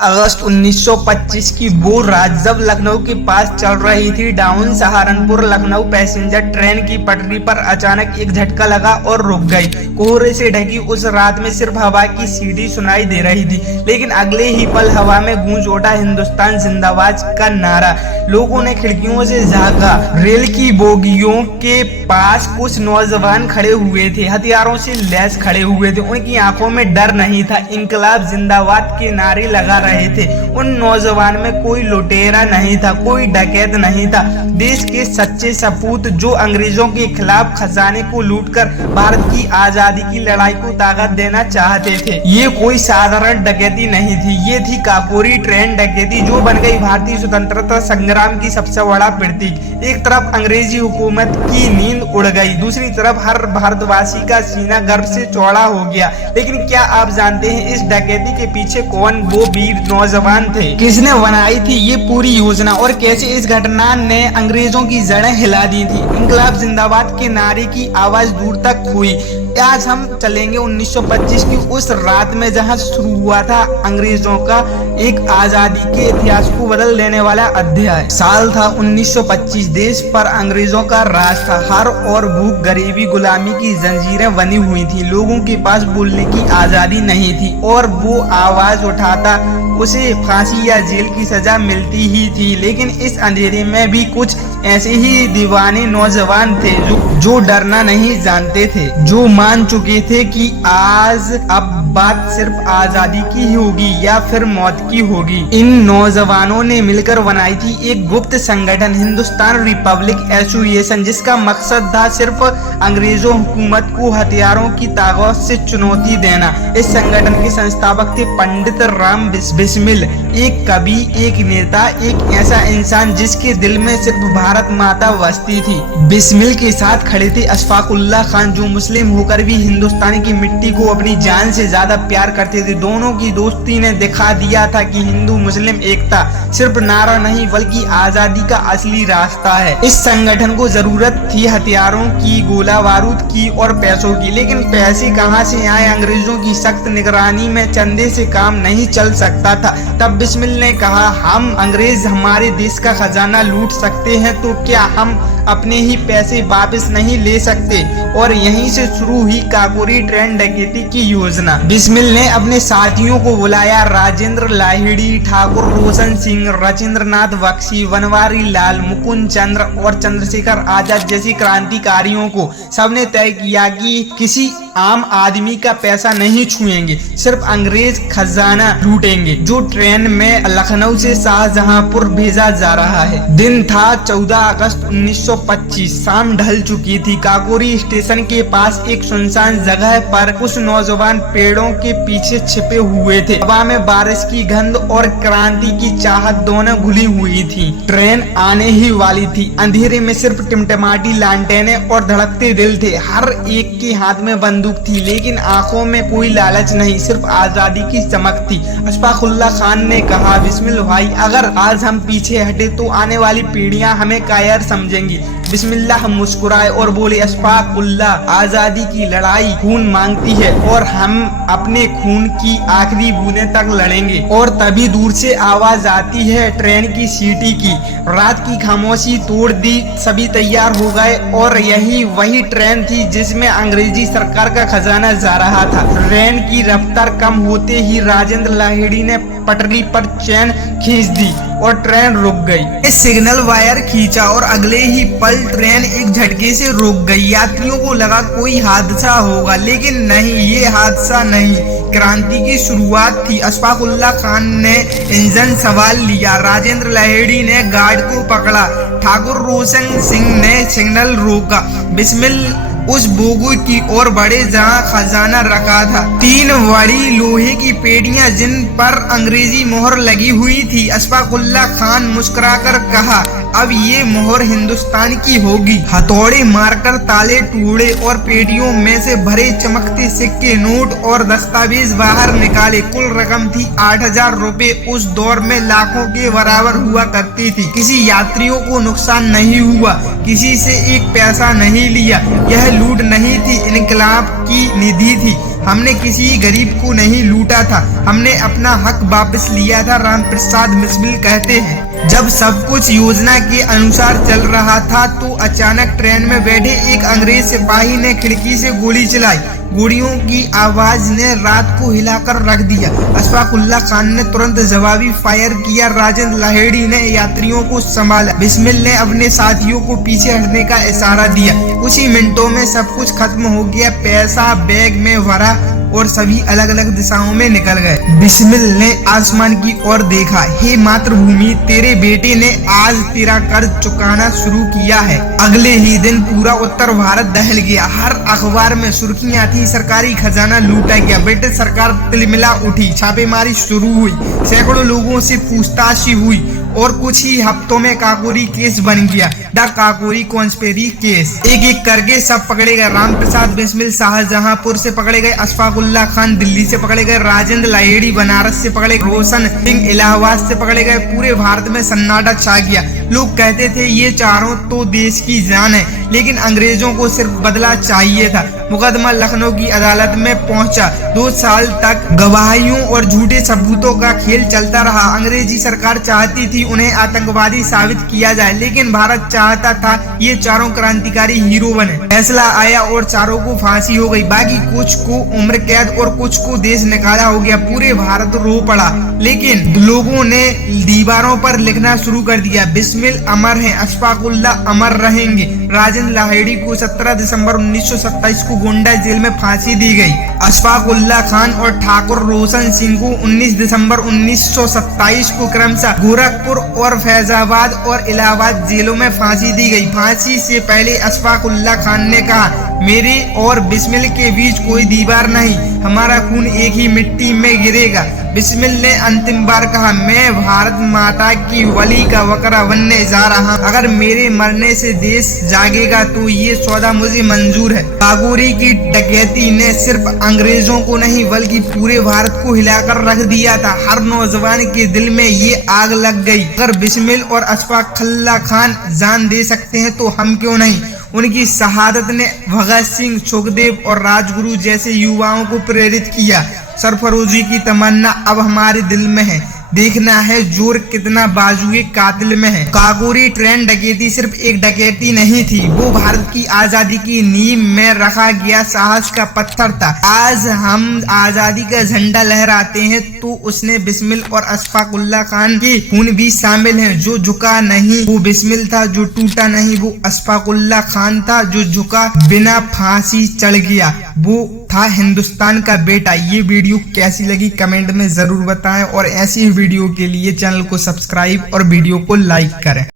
अगस्त 1925 की वो रात जब लखनऊ के पास चल रही थी down Saharanpur Lucknow passenger train की पटरी पर अचानक एक झटका लगा और रुक गई। कोहरे से ढकी उस रात में सिर्फ हवा की सीढ़ी सुनाई दे रही थी, लेकिन अगले ही पल हवा में गूंज उठा हिंदुस्तान जिंदाबाद का नारा। लोगों ने खिड़कियों से झांका। रेल की बोगियों के पास कुछ नौजवान खड़े हुए थे, हथियारों से लैस खड़े हुए थे। उनकी आंखों में डर नहीं था, इंकलाब जिंदाबाद के नारे लगा रहे थे। उन नौजवान में कोई लुटेरा नहीं था, कोई डकैत नहीं था। देश के सच्चे सपूत जो अंग्रेजों के खिलाफ खजाने को लूटकर भारत की आजादी की लड़ाई को ताकत देना चाहते थे। ये कोई साधारण डकैती नहीं थी, ये थी काकोरी ट्रेन डकैती, जो बन गई भारतीय स्वतंत्रता संग्राम की सबसे बड़ा प्रतीक। एक तरफ अंग्रेजी हुकूमत की नींद उड़ गई, दूसरी तरफ हर भारतवासी का सीना गर्व से चौड़ा हो गया। लेकिन क्या आप जानते हैं इस डकैती के पीछे कौन वो वीर नौजवान थे? किसने बनाई थी ये पूरी योजना और कैसे इस घटना ने अंग्रेजों की जड़ें हिला दी थी? इंकलाब जिंदाबाद के नारे की आवाज दूर तक हुई। आज हम चलेंगे 1925 की उस रात में जहां शुरू हुआ था अंग्रेजों का एक आजादी के इतिहास को बदल देने वाला अध्याय। साल था 1925। देश पर अंग्रेजों का राज था। हर और भूख, गरीबी, गुलामी की जंजीरें बनी हुई थी। लोगों के पास बोलने की आजादी नहीं थी और वो आवाज उठाता उसे फांसी या जेल की सजा मिलती ही थी। लेकिन इस अंधेरे में भी कुछ ऐसे ही दीवाने नौजवान थे जो डरना नहीं जानते थे, जो मान चुके थे कि आज अब बात सिर्फ आजादी की ही होगी या फिर मौत की होगी। इन नौजवानों ने मिलकर बनाई थी एक गुप्त संगठन, हिंदुस्तान रिपब्लिक एसोसिएशन, जिसका मकसद था सिर्फ अंग्रेजों हुकूमत को हथियारों की ताकत से चुनौती देना। इस संगठन के संस्थापक थे पंडित राम बिस्मिल, एक कवि, एक नेता, एक ऐसा इंसान जिसके दिल में सिर्फ भारत माता बसती थी। बिस्मिल के साथ खड़े थे अशफाक उल्लाह खान, जो मुस्लिम होकर भी हिंदुस्तानी की मिट्टी को अपनी जान से ज्यादा प्यार करते थे। दोनों की दोस्ती ने दिखा दिया था कि हिंदू मुस्लिम एकता सिर्फ नारा नहीं बल्कि आजादी का असली रास्ता है। इस संगठन को जरूरत थी हथियारों की, गोला बारूद की और पैसों की, लेकिन पैसे कहां से आए? अंग्रेजों की सख्त निगरानी में चंदे से काम नहीं चल सकता था। तब बिस्मिल ने कहा, हम अंग्रेज हमारे देश का खजाना लूट सकते हैं तो क्या हम अपने ही पैसे वापस नहीं ले सकते? और यहीं से शुरू हुई काकोरी ट्रेन डकैती की योजना। बिस्मिल ने अपने साथियों को बुलाया। राजेंद्र लाहिड़ी, ठाकुर रोशन सिंह, राजेंद्रनाथ बख्शी, बनवारी लाल, मुकुंद चंद्र और चंद्रशेखर आजाद जैसे क्रांतिकारियों को। सबने तय किया कि किसी आम आदमी का पैसा नहीं छुएंगे, सिर्फ अंग्रेज खजाना लूटेंगे जो ट्रेन में लखनऊ से शाहजहांपुर भेजा जा रहा है। दिन था 14 अगस्त 1925। शाम ढल चुकी थी। काकोरी स्टेशन के पास एक सुनसान जगह पर कुछ नौजवान पेड़ों के पीछे छिपे हुए थे। हवा में बारिश की गंध और क्रांति की चाहत दोनों घुली हुई थी। ट्रेन आने ही वाली थी। अंधेरे में सिर्फ टिमटिमाती लालटेनें और धड़कते दिल थे। हर एक के हाथ में बंदूक थी, लेकिन आंखों में कोई लालच नहीं, सिर्फ आजादी की चमक थी। अशफाक उल्लाह खान ने कहा, बिस्मिल भाई, अगर आज हम पीछे हटे तो आने वाली पीढ़ियां हमें कायर समझेंगी। बिस्मिल्लाह मुस्कुराए और बोले, अशफाक उल्लाह, आजादी की लड़ाई खून मांगती है और हम अपने खून की आखिरी बूंदें तक लड़ेंगे। और तभी दूर से आवाज आती है ट्रेन की सीटी की। रात की खामोशी तोड़ दी, सभी तैयार हो गए और यही वही ट्रेन थी जिसमें अंग्रेजी सरकार का खजाना जा रहा था। ट्रेन की रफ्तार कम होते ही राजेंद्र लाहिड़ी ने पटरी पर चैन खींच दी और ट्रेन रुक गई। सिग्नल वायर खींचा और अगले ही पल ट्रेन एक झटके से रुक गई। यात्रियों को लगा कोई हादसा होगा, लेकिन नहीं, ये हादसा नहीं, क्रांति की शुरुआत थी। अशफाक उल्लाह खान ने इंजन संभाल लिया, राजेंद्र लाहिड़ी ने गार्ड को पकड़ा, ठाकुर रोशन सिंह ने सिग्नल रोका। बिस्मिल उस बोगी की ओर बढ़े जहां खजाना रखा था। 3 बड़ी लोहे की पेटियां जिन पर अंग्रेजी मोहर लगी हुई थी। अशफाक उल्लाह खान मुस्कुराकर कहा, अब ये मोहर हिंदुस्तान की होगी। हथौड़े मारकर ताले टूटे और पेटियों में से भरे चमकते सिक्के, नोट और दस्तावेज बाहर निकाले। कुल रकम थी 8,000 रुपए। उस दौर में लाखों के बराबर हुआ करती थी। किसी यात्रियों को नुकसान नहीं हुआ, किसी से एक पैसा नहीं लिया। यह लूट नहीं थी, इनकलाब की निधि थी। हमने किसी गरीब को नहीं लूटा था, हमने अपना हक वापस लिया था, रामप्रसाद बिस्मिल कहते हैं। जब सब कुछ योजना के अनुसार चल रहा था तो अचानक ट्रेन में बैठे एक अंग्रेज सिपाही ने खिड़की से गोली चलाई। गोलियों की आवाज ने रात को हिलाकर रख दिया। अशफाक उल्लाह खान ने तुरंत जवाबी फायर किया। राजेंद्र लाहेड़ी ने यात्रियों को संभाला। बिस्मिल ने अपने साथियों को पीछे हटने का इशारा दिया। कुछ ही मिनटों में सब कुछ खत्म हो गया। पैसा बैग में भरा और सभी अलग अलग दिशाओं में निकल गए। बिस्मिल ने आसमान की ओर देखा। हे मातृभूमि, तेरे बेटे ने आज तेरा कर्ज चुकाना शुरू किया है। अगले ही दिन पूरा उत्तर भारत दहल गया। हर अखबार में सुर्खियां थी, सरकारी खजाना लूटा गया। ब्रिटिश सरकार तिलमिला उठी। छापेमारी शुरू हुई। सैकड़ों लोगों से पूछताछ हुई और कुछ ही हफ्तों में काकोरी केस बन गया, द काकोरी कॉन्स्पिरेसी केस। एक एक करके सब पकड़े गए। रामप्रसाद बिस्मिल शाहजहांपुर से पकड़े गए, अशफाक उल्लाह खान दिल्ली से पकड़े गए, राजेंद्र लाहेड़ी बनारस से पकड़े गए, रोशन सिंह इलाहाबाद से पकड़े गए। पूरे भारत में सन्नाटा छा गया। लोग कहते थे ये चारों तो देश की जान है, लेकिन अंग्रेजों को सिर्फ बदला चाहिए था। मुकदमा लखनऊ की अदालत में पहुंचा। 2 साल तक गवाहियों और झूठे सबूतों का खेल चलता रहा। अंग्रेजी सरकार चाहती थी उन्हें आतंकवादी साबित किया जाए, लेकिन भारत चाहता था ये चारों क्रांतिकारी हीरो बने। फैसला आया और चारों को फांसी हो गई। बाकी कुछ को उम्र कैद और कुछ को देश निकाला हो गया। पूरे भारत रो पड़ा, लेकिन लोगों ने दीवारों पर लिखना शुरू कर दिया, बिस्मिल अमर है, अशफाक उल्लाह अमर रहेंगे। राजेंद्र लाहेड़ी को 17 दिसंबर 1927 को गोंडा जेल में फांसी दी गई। अशफाक उल्लाह खान और ठाकुर रोशन सिंह को 19 दिसंबर 1927 को क्रमशः गोरखपुर और फैजाबाद और इलाहाबाद जेलों में फांसी दी गई। फांसी से पहले अशफाक उल्लाह खान ने कहा, मेरे और बिस्मिल के बीच कोई दीवार नहीं, हमारा खून एक ही मिट्टी में गिरेगा। बिस्मिल ने अंतिम बार कहा, मैं भारत माता की वली का वकरा बनने जा रहा हूं। अगर मेरे मरने से देश जागेगा तो ये सौदा मुझे मंजूर है। काकोरी की डकैती ने सिर्फ अंग्रेजों को नहीं बल्कि पूरे भारत को हिलाकर रख दिया था। हर नौजवान के दिल में ये आग लग गई। अगर बिस्मिल और अशफाक उल्लाह खान जान दे सकते हैं तो हम क्यों नहीं। उनकी शहादत ने भगत सिंह, सुखदेव और राजगुरु जैसे युवाओं को प्रेरित किया। सरफरोशी की तमन्ना अब हमारे दिल में है। देखना है जोर कितना बाजुए कातिल में है। काकोरी ट्रेन डकैती सिर्फ एक डकैती नहीं थी, वो भारत की आजादी की नींव में रखा गया साहस का पत्थर था। आज हम आजादी का झंडा लहराते हैं तो उसने बिस्मिल और अशफाक उल्लाह खान के खून भी शामिल हैं। जो झुका नहीं वो बिस्मिल था, जो टूटा नहीं वो अशफाक उल्लाह खान था, जो झुका बिना फांसी चढ़ गया वो था हिंदुस्तान का बेटा। ये वीडियो कैसी लगी कमेंट में जरूर बताएं और ऐसी वीडियो के लिए चैनल को सब्सक्राइब और वीडियो को लाइक करें।